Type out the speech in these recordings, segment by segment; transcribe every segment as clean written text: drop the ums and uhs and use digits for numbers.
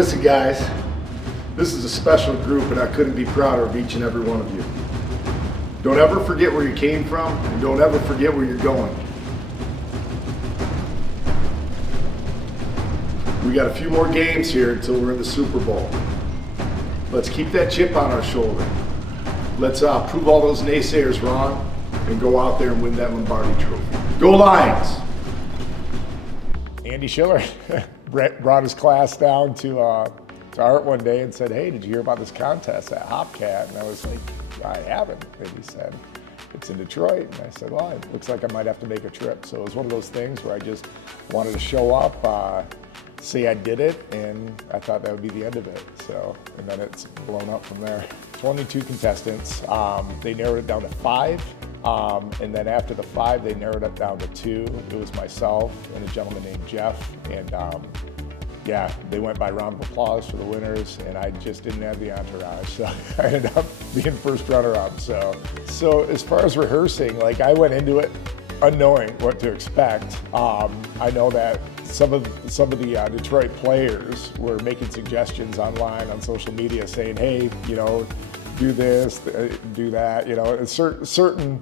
Listen guys, this is a special group and I couldn't be prouder of each and every one of you. Don't ever forget where you came from and don't ever forget where you're going. We got a few more games here until we're in the Super Bowl. Let's keep that chip on our shoulder. Let's prove all those naysayers wrong and go out there and win that Lombardi Trophy. Go Lions! Andy Schiller brought his class down to art one day and said, "Hey, did you hear about this contest at HopCat?" And I was like, "I haven't." And he said, "It's in Detroit." And I said, "Well, it looks like I might have to make a trip." So it was one of those things where I just wanted to show up, say I did it, and I thought that would be the end of it. So, and then it's blown up from there. 22 contestants. They narrowed it down to 5. And then after the 5, they narrowed it down to 2. It was myself and a gentleman named Jeff. And yeah, they went by round of applause for the winners, and I just didn't have the entourage. So I ended up being first runner-up. So as far as rehearsing, like I went into it unknowing what to expect. I know that some of the Detroit players were making suggestions online on social media saying, "Hey, you know, do this, do that," you know, certain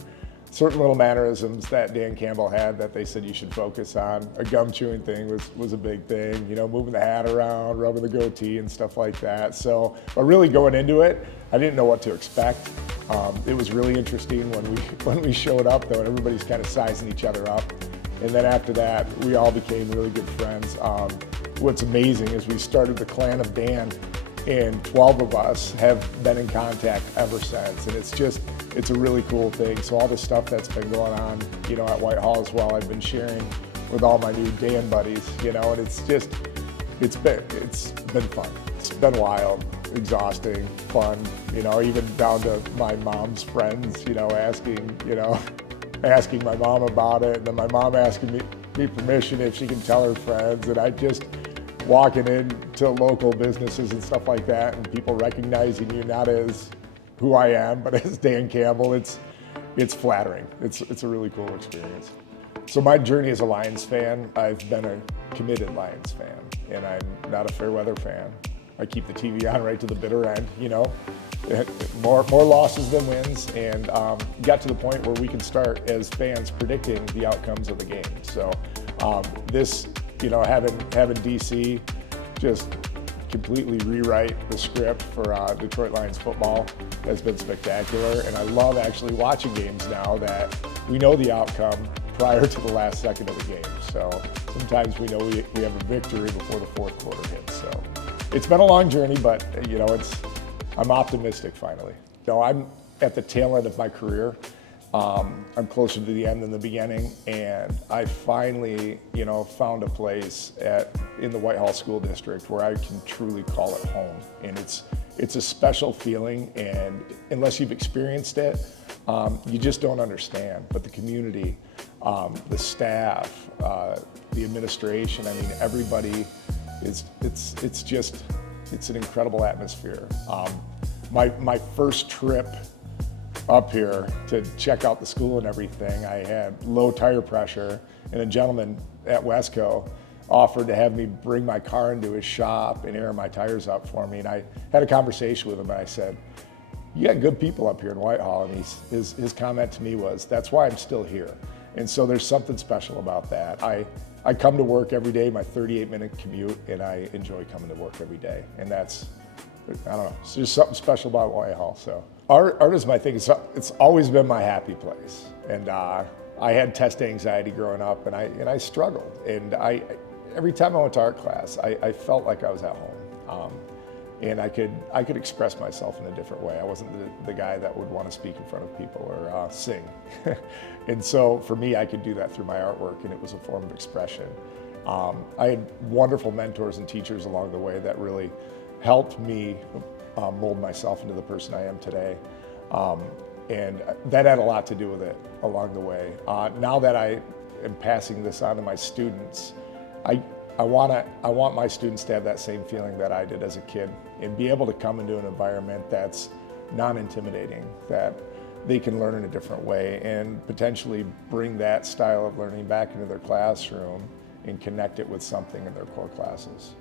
little mannerisms that Dan Campbell had that they said you should focus on. A gum chewing thing was a big thing, you know, moving the hat around, rubbing the goatee and stuff like that. So, but really going into it, I didn't know what to expect. It was really interesting when we showed up though, and everybody's kind of sizing each other up. And then after that, we all became really good friends. What's amazing is we started the Clan of Dan, and 12 of us have been in contact ever since. And it's a really cool thing. So all the stuff that's been going on, you know, at Whitehall as well, I've been sharing with all my new Dan buddies, you know, and it's been fun. It's been wild, exhausting, fun, you know, even down to my mom's friends, you know, asking my mom about it, and then my mom asking me permission if she can tell her friends, and I just walking into local businesses and stuff like that, and people recognizing you not as who I am, but as Dan Campbell, it's flattering. It's a really cool experience. So my journey as a Lions fan, I've been a committed Lions fan, and I'm not a fair weather fan. I keep the TV on right to the bitter end, you know. More losses than wins, and got to the point where we can start as fans predicting the outcomes of the game. So this, you know, having DC just completely rewrite the script for Detroit Lions football has been spectacular, and I love actually watching games now that we know the outcome prior to the last second of the game. So sometimes we know we have a victory before the fourth quarter hits. So it's been a long journey, but you know, I'm optimistic finally. You know, I'm at the tail end of my career. I'm closer to the end than the beginning, and I finally, you know, found a place in the Whitehall School District where I can truly call it home. And it's a special feeling, and unless you've experienced it, you just don't understand. But the community, the staff, the administration, I mean, everybody it's an incredible atmosphere. My first trip up here to check out the school and everything, I had low tire pressure, and a gentleman at Wesco offered to have me bring my car into his shop and air my tires up for me. And I had a conversation with him, and I said, "You got good people up here in Whitehall." And his comment to me was, "That's why I'm still here." And so there's something special about that. I come to work every day, my 38-minute commute, and I enjoy coming to work every day. And that's, I don't know, it's just something special about Whitehall. So art is my thing. It's always been my happy place. And I had test anxiety growing up, and I struggled. And every time I went to art class, I felt like I was at home. And I could express myself in a different way. I wasn't the guy that would want to speak in front of people or sing. And so for me, I could do that through my artwork, and it was a form of expression. I had wonderful mentors and teachers along the way that really helped me mold myself into the person I am today. And that had a lot to do with it along the way. Now that I am passing this on to my students, I want my students to have that same feeling that I did as a kid, and be able to come into an environment that's non-intimidating, that they can learn in a different way, and potentially bring that style of learning back into their classroom and connect it with something in their core classes.